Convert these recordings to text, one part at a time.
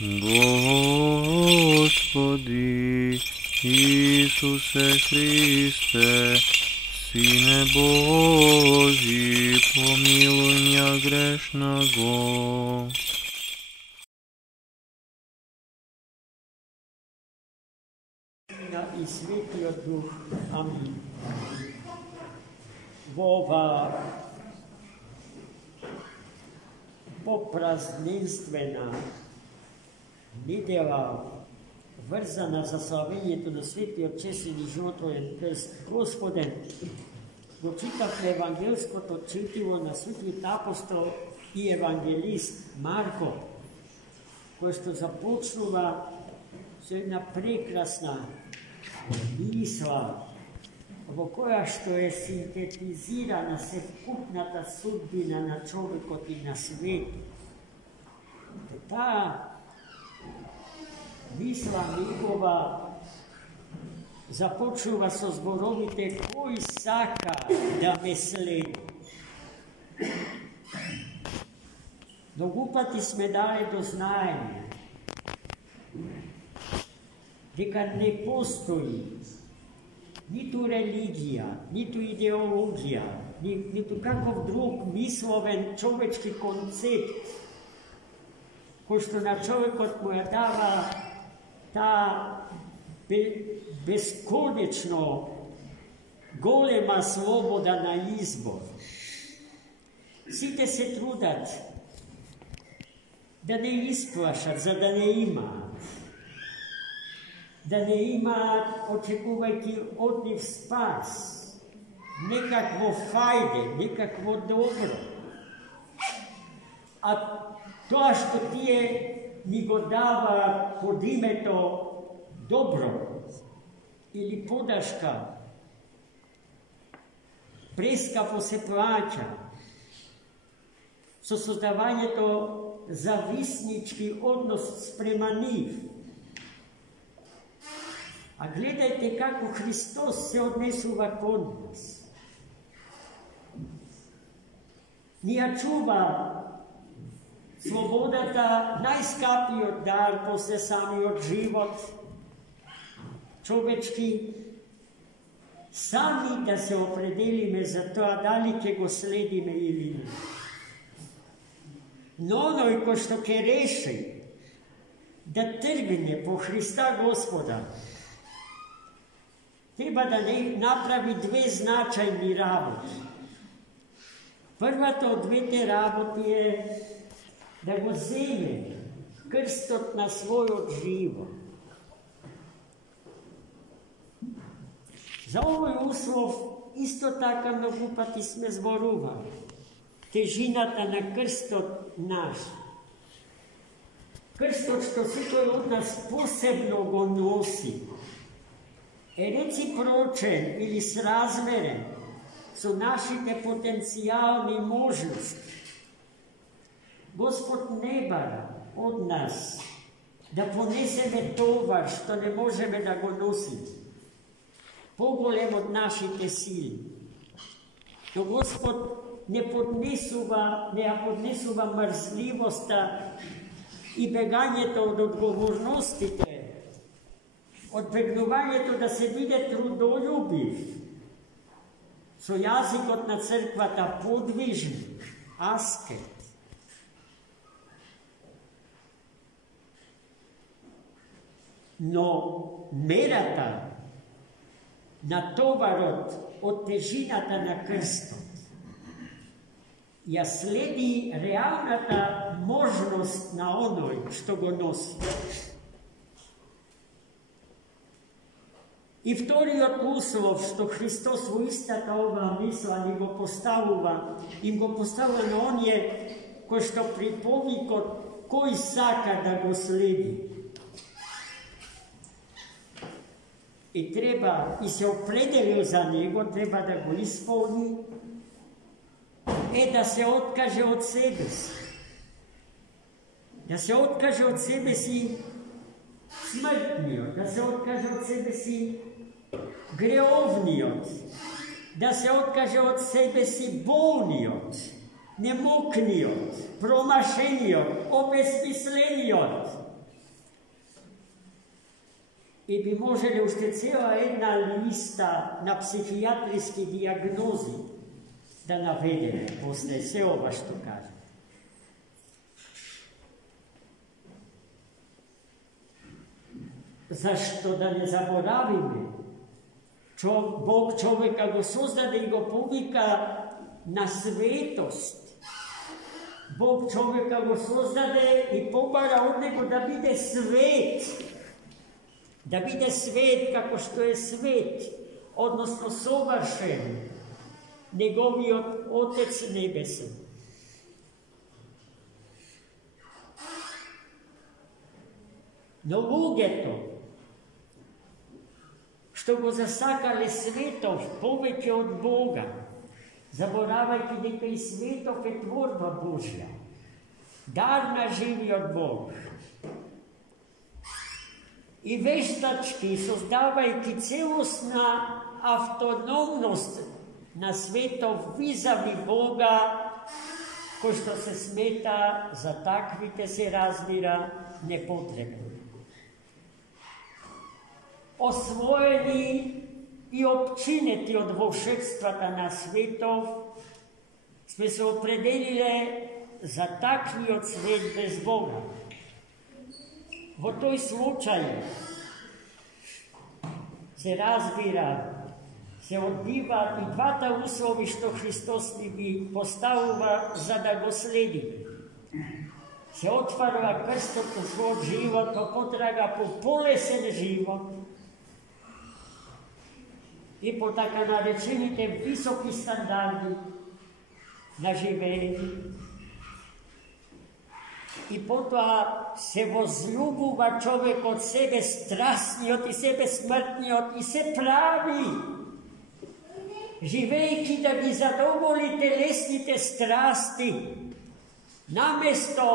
Господи Исусе Христе, Сине Божий, помилуй меня грешного. I Svetio Duh. Amin. V ova poprazninstvena nedela vrzana za slavenjeto na Sveti Očesini životvojen krst. Gospode, dočitavte evangelsko to čitivo na Sveti apostol i evangelist Marko, koje što započnuva s jedna prekrasna misla, ovo koja što je sintetizirana sekupnata sudbina na čovjekot i na svetu. Ta misla njegova započuva so zborovite koji saka da me sledi. Dogupati sme dali do znanja, дека не постои ниту религија, ниту идеологија, ниту каков друг мисловен човечки концепт, кој што на човекот му ја дава таа бесконечно голема слобода на избор. Сите се трудат да не исплашат, за да не имаат. Да не имаат, очекувајќи од нив спас, некакво фајде, некакво добро. А тоа што тие ни го дава под името добро или подашка, прескапо се плаќа со создавањето зависнички однос спрема нив. А гледајте како Христос се однесува кон нас. Ни ја чува слободата, најскапиот дар после самиот живот, човечки, сами да се определиме за тоа дали ќе го следиме или не. Но оној кој што ќе реши да тргне по Христа Господа, треба да направи две значајни работи. Првата од двете работи е да го земе крстот на својот живот. За овој услов исто така многу пати сме зборували. Тежината на крстот наш. Крстот што секој од нас посебно го носи, е реципрочен или сразмерен со нашите потенцијални можности. Господ не бара од нас да понесеме товар што не можеме да го носиме, поголем од нашите сили. Но Господ не поднесува мрзливоста и бегањето од одговорностите, одбегнувањето да се биде трудолюбив, со јазикот на црквата подвижник, аскет. Но мерата на товарот од тежината на крстот ја следи реалната можност на оној што го носи. И вториот услов што Христос во истата ова мисла им го поставува на оние кои што при повикот кој сака да го следи и треба и се определил за него, треба да го исполни, е да се откаже од себе си. Да се откаже од себе си смртниот, да се откаже од себе си греовниот, да се откаже од себе си болниот, немокниот, промашениот, обезмислениот, i bi moželi ušte cijela jedna lista na psihijatrijske dijagnozi da navedeme posle sve ova što kaže. Zašto da ne zaboravimo? Bog čovjeka go sozdade i go povika na svetost. Bog čovjeka go sozdade i pobara od njega da bude svet. Da bude svet kako što je svet, odnosno sovršen, njegovi Otec nebesen. No lugeto, što go zasakali svetov poveke od Boga, zaboravajte neka i svetov je tvorba Božja, darna živi od Boga. I veštački, sozdavajte celostna autonomnost na svetov vizavi Boga, ko što se smeta za takvite se razmira nepotrebno. Osvojeni i opčineti od volšebstvata na svetov, sme se opredelile za takvi od svet bez Boga. V toj slučaju se razbira, se odbiva i dvata uslovi što Hristos bi postavila za da go sledi. Se otvarva krstom u svoj život, potraga po polesen život i po taka narečenite visoki standardi na živenju. I potom se возлюбува čovjek od sebe strasni, od sebe smrtni, od se pravi. Živejki da bi zadovolji telesnite strasti, namesto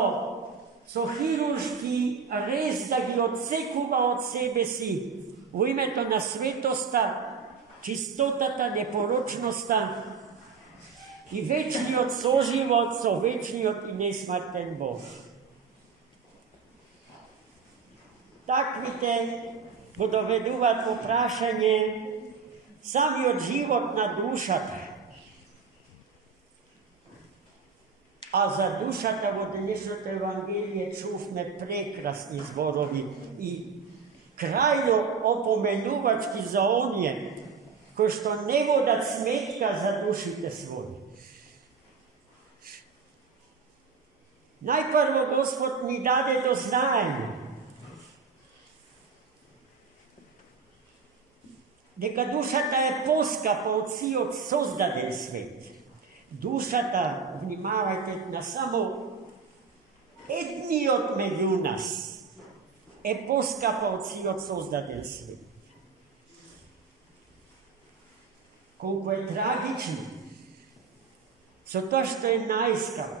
so hirurški rez da bi odsekuva od sebe si, u ime to na svetosta, čistotata, neporočnosta i večni od soživot, so večni od i nesmrten Bog. Takvite bo doveduvati poprašanje sami od životna dušata. A za dušata od dnešното evangelije čufme prekrasni zborovi i krajno opomenuvački za onje ko što ne voda smetka za dušite svoje. Najprvo Gospod mi dade do znanja neka dušata je poskapa od si od sozdaden svet. Dušata, vnimavajte, na samo edni od među nas je poskapa od si od sozdaden svet. Koliko je tragično, so to što je najskavo,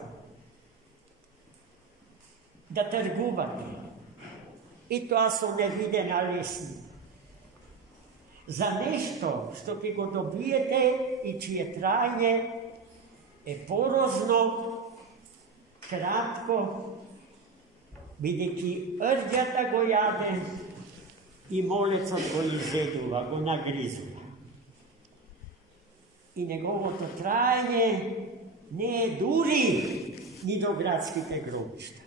da trguvate, i to su nevidena lesni. Za nešto što ki go dobijete i čije trajanje je porozno, kratko, vidjeti rđata go jade i molecom go izjeduva, go nagrizuva. I njegovo to trajanje ne duri ni do gradskite grobišta.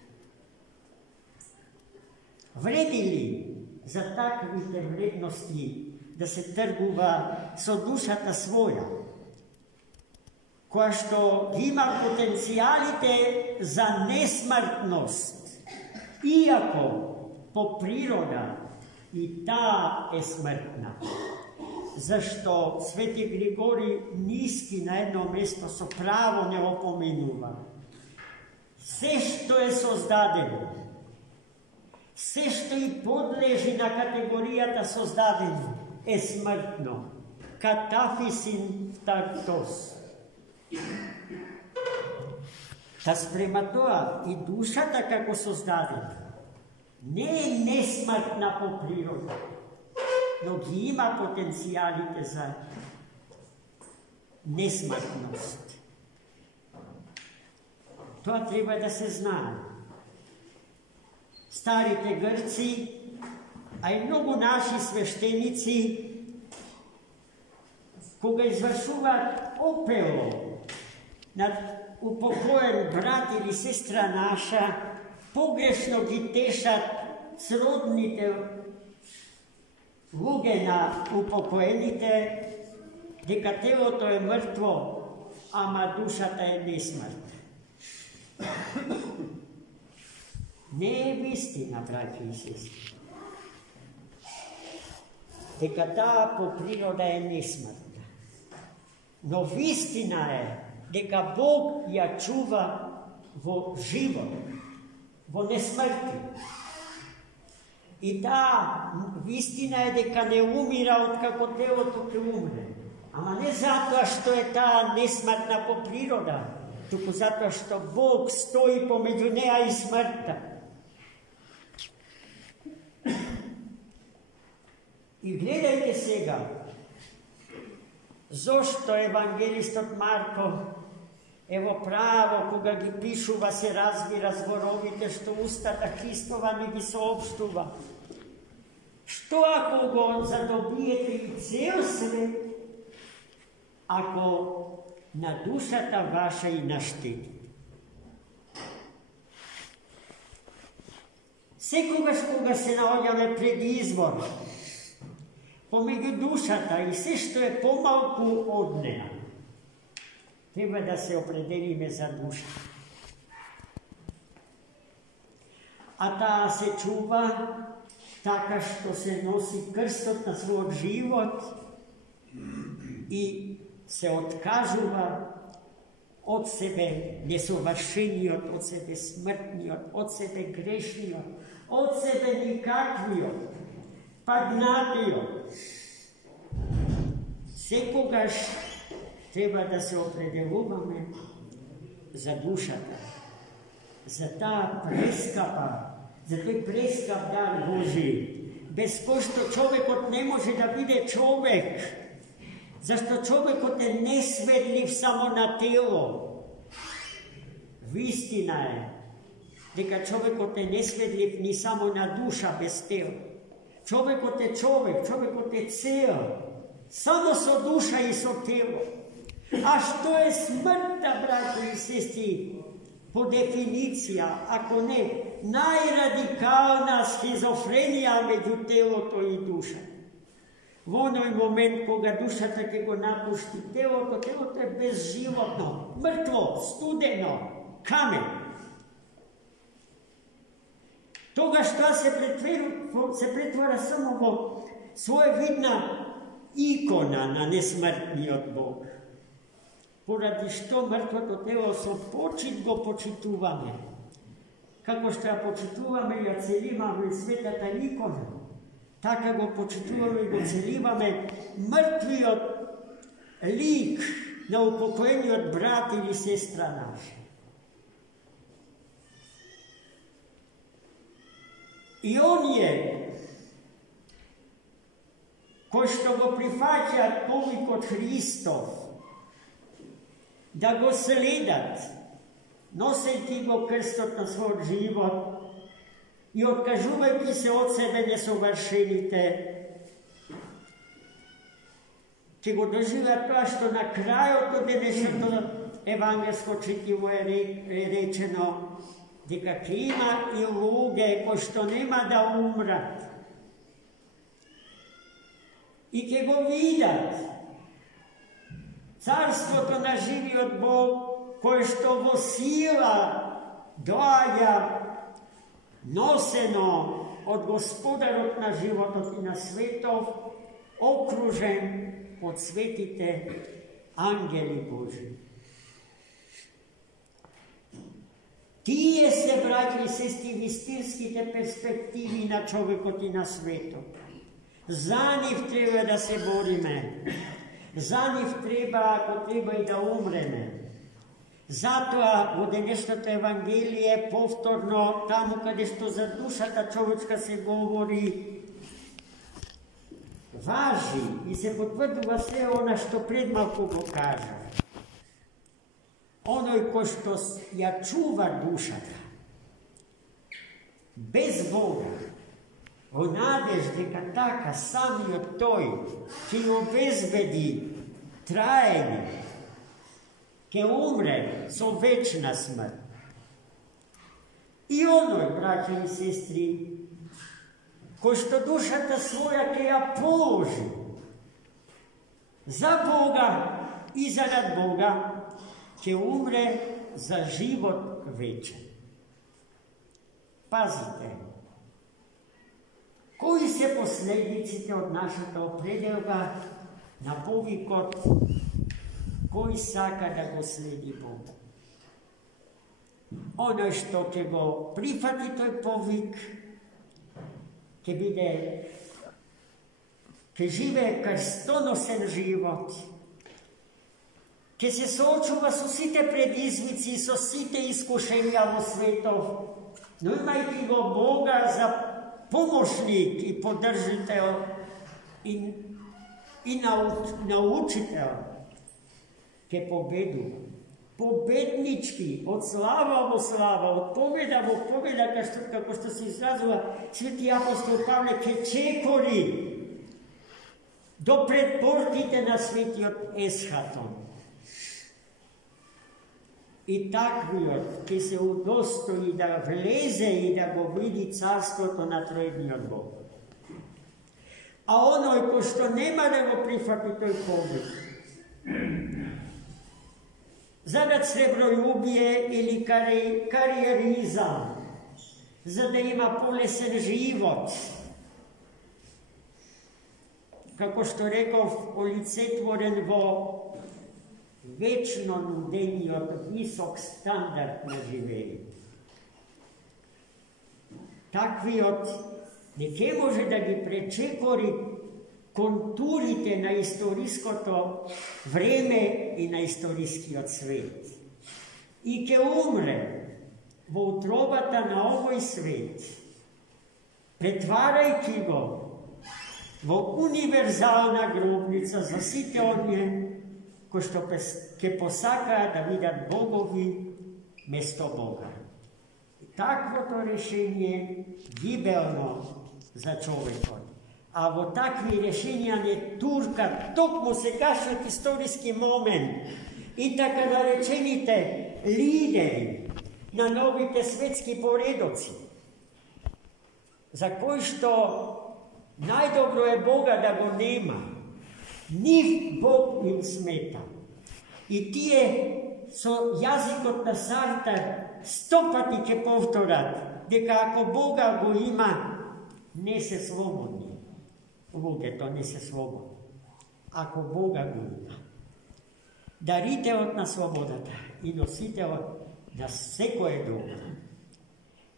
Vredi li za takvite vrednosti da se trguva so dušata svoja, koja što ima potencijalite za nesmrtnost, iako po priroda i ta je smrtna. Zašto sveti Grigorij Niski na jedno mjesto so pravo ne opomenuva. Sve što je sozdadeno, sve što i podleži na kategorijata sozdadeno, je smrtno. Katafisin taktos. Ta sprema toa i dušata kako sozdadena, ne je nesmrtna po prirodu, no ima potencijalite za nesmrtnost. To treba da se zna. Starite Grci a i mnogo naši sveštenici, koga izvršuvat opelo nad upokojen brat ili sestra naša, pogrešno gi tešat srodnite luge na upokojenite, deka telo to je mrtvo, ama dušata je nesmrt. Ne je istina, braći i sestri, deka ta po priroda je nesmrtna. No istina je deka Bog ja čuva vo život, vo nesmrti. I ta istina je deka ne umira od kako telo to ke umre. Ama ne zato što je ta nesmrtna po priroda, tuko zato što Bog stoji pomeđu neja i smrta. I gledajte sega, zašto evangelistot Marko, evo pravo, koga gi pišuva se razbira zborovite, što ustata Hristova ne gi soopštuva. Što ako go zadobijete i ceo svet, ako na dušata vaša i naštiti? Sekoga koga se naođave pred izbor, pomeđu dušata i sve što je pomalku od neja, treba da se opredelime za dušu. A ta se čuva taka što se nosi krstot na svoj život i se otkažuva od sebe nesovršenijot, od sebe smrtnijot, od sebe grešnijot, od sebe nikakvijot, padnatijot. Sekogaš treba da se opredeluvame za dušata, za ta preskapa, za taj preskap dar Boži, bez ko što čovjek ne može da bude čovjek, zašto čovjek je nesvedljiv samo na telo. Istina je, deka čovjek je nesvedljiv ni samo na duša bez tela. Čovjek je čovjek je cel, samo so duša i so telo. A što je smrta, brato i sestri, po definicija, ako ne, najradikalna schizofrenija među telo to i duša. V onoj moment koga duša tako go napušti telo to je bezživotno, mrtvo, studeno, kamen. Toga što se pretvara samo vo svoje vidna ikona na nesmrtni od Boga. Poradi što mrtvo to telo so počit go počituvame. Kako što ja počituvame ja celivame svetata ikona, така го почитуваме и го целиваме мъртвиот лик на упокоениот брат или сестра наша. И оние кои што го прифаќаат повикот Христов, да го следат, носејќи го крстот на својот живот, и откажувајќи се од себе несовршените, ќе го доживеат тоа што на крајот од денешното евангелско читиво е речено, дека ќе има и луѓе кои што нема да умрат и ќе го видат царството на живиот Бог, кој што во сила доаѓа носено од Господарот на животот и на светов, окружен од светите ангели Божи. Тие се, браќи и сестри, вистинските перспективи на човекот и на светот. За нив треба да се бориме. За нив треба, ако треба и да умреме. Затоа во денешното Евангелие повторно, таму каде што за душата човечка се говори, важи и се потврдува се она што пред малку го кажа. Оној кој што ја чува душата, без Бога, Во надеж дека така самиот тој ќе обезбеди траење, ќе умре со вечна смрт. И оној, браќа и сестри, кој што душата своја ќе ја положи за Бога и зарад Бога, ќе умре за живот вечен. Пазите, кои се последиците од нашата определба на повикот кој сака да го следи Бога? Оној што ќе го прифати тој повик, ќе живее крстоносен живот, ќе се соочува со сите предизвици и со сите искушенија во светов, но имајќи го Бога за помошник и поддржител и научител, ќе победува. Победнички, од слава во слава, од победа во победа, како што се изразува свети апостол Павле, ќе чекори до предпортите на светиот есхатон. И таквиот ќе се удостои да влезе и да го види царството на троедниот Бог. А оној кој што нема да го прифати тој повик, зарад среброљубие или кариеризам, за да има полесен живот, како што реков, олицетворен во вечно нудениот висок стандард на живење. Таквиот не ќе може да ги пречекори контурите на историското време и на историскиот свет. И ќе умре во утробата на овој свет, претварајќи го во универзална гробница за сите оние кои што ќе посакаат да видат богови место Бога. Таквото решение гибелно за човекот. А во такви решенија не туркат токму сегашниот историски момент и така наречените лидери на новите светски поредоци, за кои што најдобро е Бога да го нема. Нив Бог им смета. И тие со јазикот на Сартар 100 пати ќе повторат дека ако Бога го има, не се слободни. Луѓето не се слободни. Ако Бога го има. Дарителот на слободата и носителот на секое добро.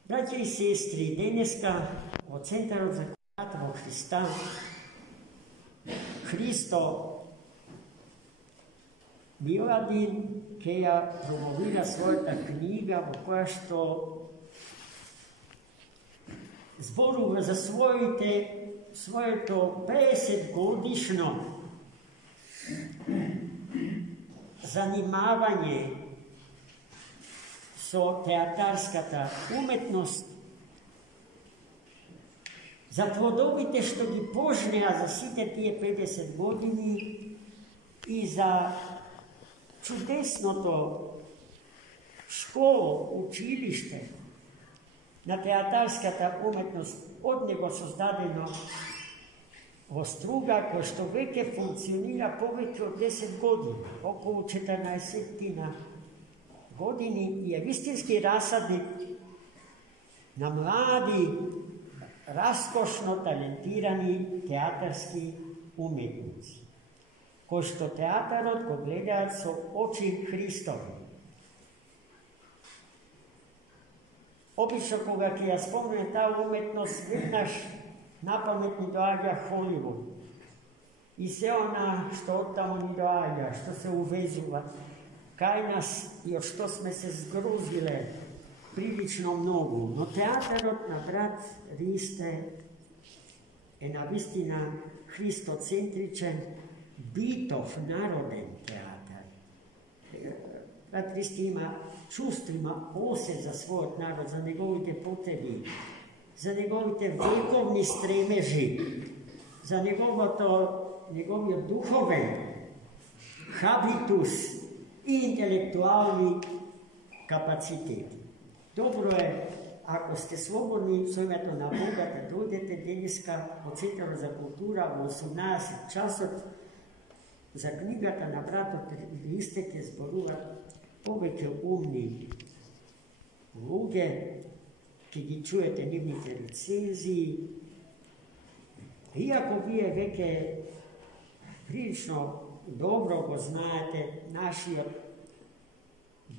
Браќа и сестри, денеска во Центарот за културата во Христа, Христо Миладин ќе ја промовира својата книга во која што зборува за своето 50 годишно занимавање со театарската уметност, за плодовите што ги пожнеа за сите тие 50 години и за чудесното школо, училиште на театарската уметност, од него создадено во Струга, кој што веќе функционира повеќе од 10 години, околу 14 години, и е вистински расадник на млади, раскошно талентирани театарски уметници, кои што театарот го гледаат со очи Христови. Обично, кога ќе ја спомне таа уметност, веднаш напамет ни доаѓа Холивуд. И се она што оттаму ни доаѓа, што се увезува кај нас и од што сме се згрузиле прилично многу. Но театарот на брат Ристе е навистина христоцентричен, битов, народен театар. Брат Ристе има чувство, има осет за својот народ, за неговите потреби. za njegovite vjekovni stremeži, za njegovio duhoven habitus i intelektualni kapacitet. Dobro je, ako ste slobodni, sojmeto na Boga, da dojdete deniska od Centra za kultura u 18 časov za knjigata na brato listeke zborува повеќе умни луѓе, ке ги чуете нивните рецензии. Иако вие веќе прилично добро го знаете нашиот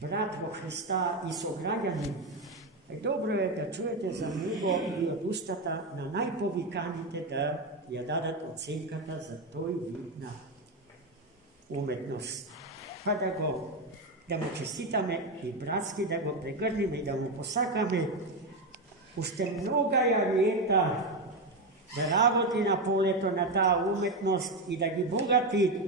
брат во Христа и сограѓанин, добро е да чуете за него и од устата на најповиканите да ја дадат оценката за тој вид на уметност. Па да му честитаме и братски да го прегрнеме и да му посакаме уште многа јавиета да работи на полето на таа уметност и да ги богати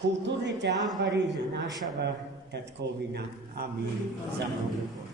културните амбари на нашава татковина. Амин. За молитва.